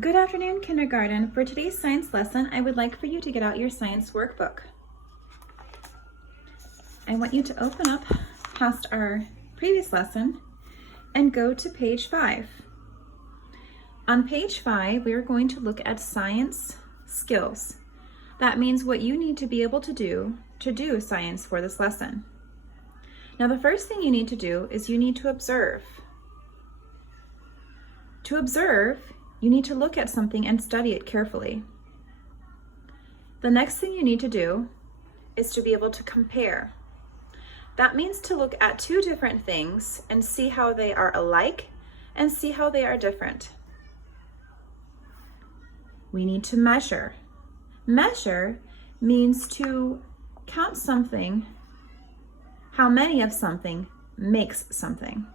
Good afternoon, kindergarten. For today's science lesson, I would like for you to get out your science workbook. I want you to open up past our previous lesson and go to page 5. On page 5, we are going to look at science skills. That means what you need to be able to do science for this lesson. Now, the first thing you need to do is you need to observe. To observe, you need to look at something and study it carefully. The next thing you need to do is to be able to compare. That means to look at two different things and see how they are alike and see how they are different. We need to measure. Measure means to count something, how many of something makes something.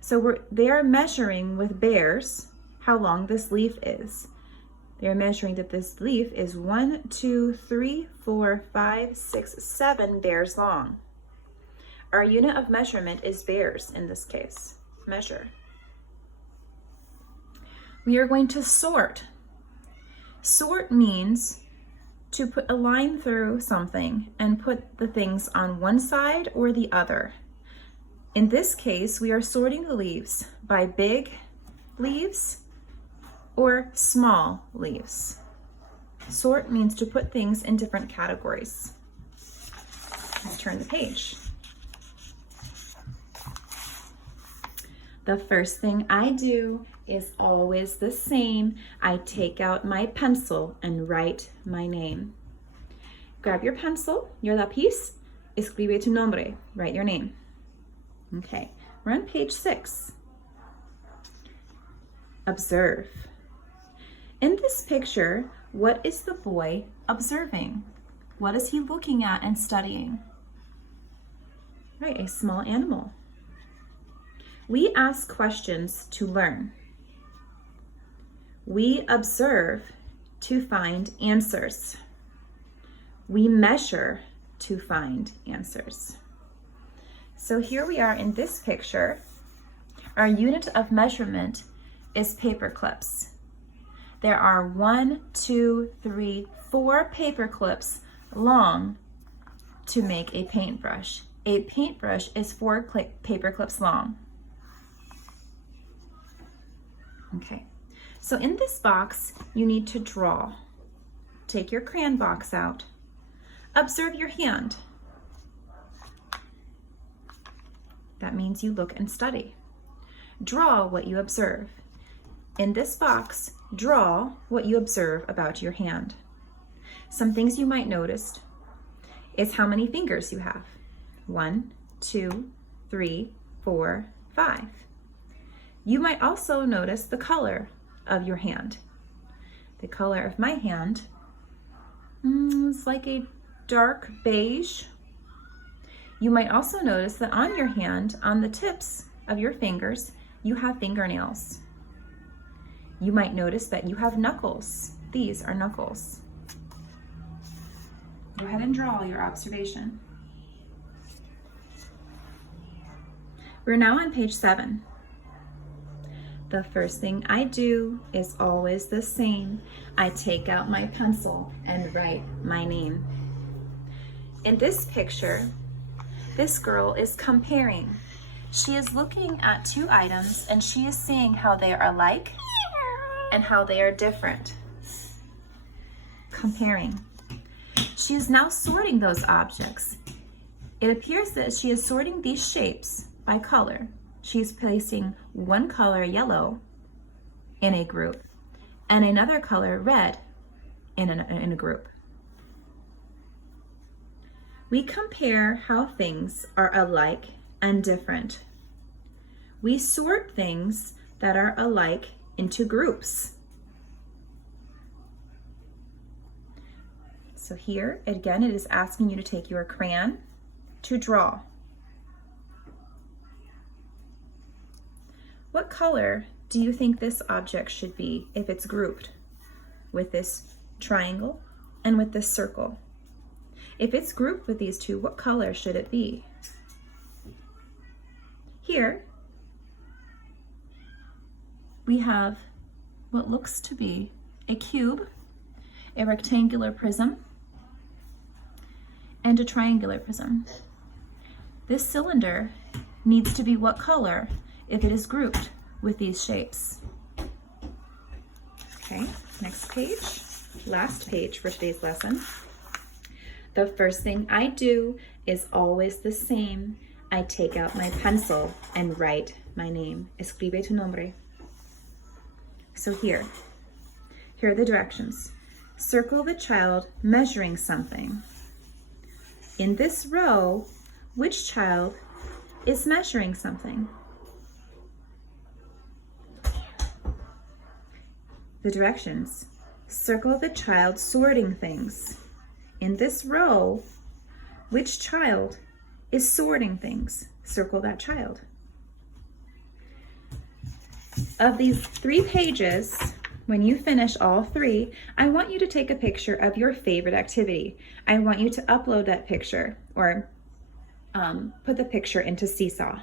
So they are measuring with bears how long this leaf is. They're measuring that this leaf is 1, 2, 3, 4, 5, 6, 7 bears long. Our unit of measurement is bears in this case. Measure. We are going to sort. Sort means to put a line through something and put the things on one side or the other. In this case, we are sorting the leaves by big leaves or small leaves. Sort means to put things in different categories. Let's turn the page. The first thing I do is always the same. I take out my pencil and write my name. Grab your pencil, your lápiz, escribe tu nombre, write your name. Okay, we're on page 6. Observe. In this picture, what is the boy observing? What is he looking at and studying? Right, a small animal. We ask questions to learn. We observe to find answers. We measure to find answers. So here we are in this picture. Our unit of measurement is paper clips. There are 1, 2, 3, 4 paper clips long to make a paintbrush. A paintbrush is 4 paper clips long. Okay, so in this box, you need to draw. Take your crayon box out. Observe your hand. That means you look and study. Draw what you observe. In this box, draw what you observe about your hand. Some things you might notice is how many fingers you have. 1, 2, 3, 4, 5. You might also notice the color of your hand. The color of my hand is like a dark beige. You might also notice that on your hand, on the tips of your fingers, you have fingernails. You might notice that you have knuckles. These are knuckles. Go ahead and draw your observation. We're now on page 7. The first thing I do is always the same. I take out my pencil and write my name. In this picture, this girl is comparing. She is looking at 2 items and she is seeing how they are alike and how they are different. Comparing. She is now sorting those objects. It appears that she is sorting these shapes by color. She's placing one color, yellow, in a group and another color, red, in a group. We compare how things are alike and different. We sort things that are alike into groups. So here, again, it is asking you to take your crayon to draw. What color do you think this object should be if it's grouped with this triangle and with this circle? If it's grouped with these two, what color should it be? Here, we have what looks to be a cube, a rectangular prism, and a triangular prism. This cylinder needs to be what color if it is grouped with these shapes? Okay, next page, last page for today's lesson. The first thing I do is always the same. I take out my pencil and write my name. Escribe tu nombre. So here are the directions. Circle the child measuring something. In this row, which child is measuring something? The directions. Circle the child sorting things. In this row, which child is sorting things? Circle that child. Of these 3 pages, when you finish all 3, I want you to take a picture of your favorite activity. I want you to upload that picture or put the picture into Seesaw.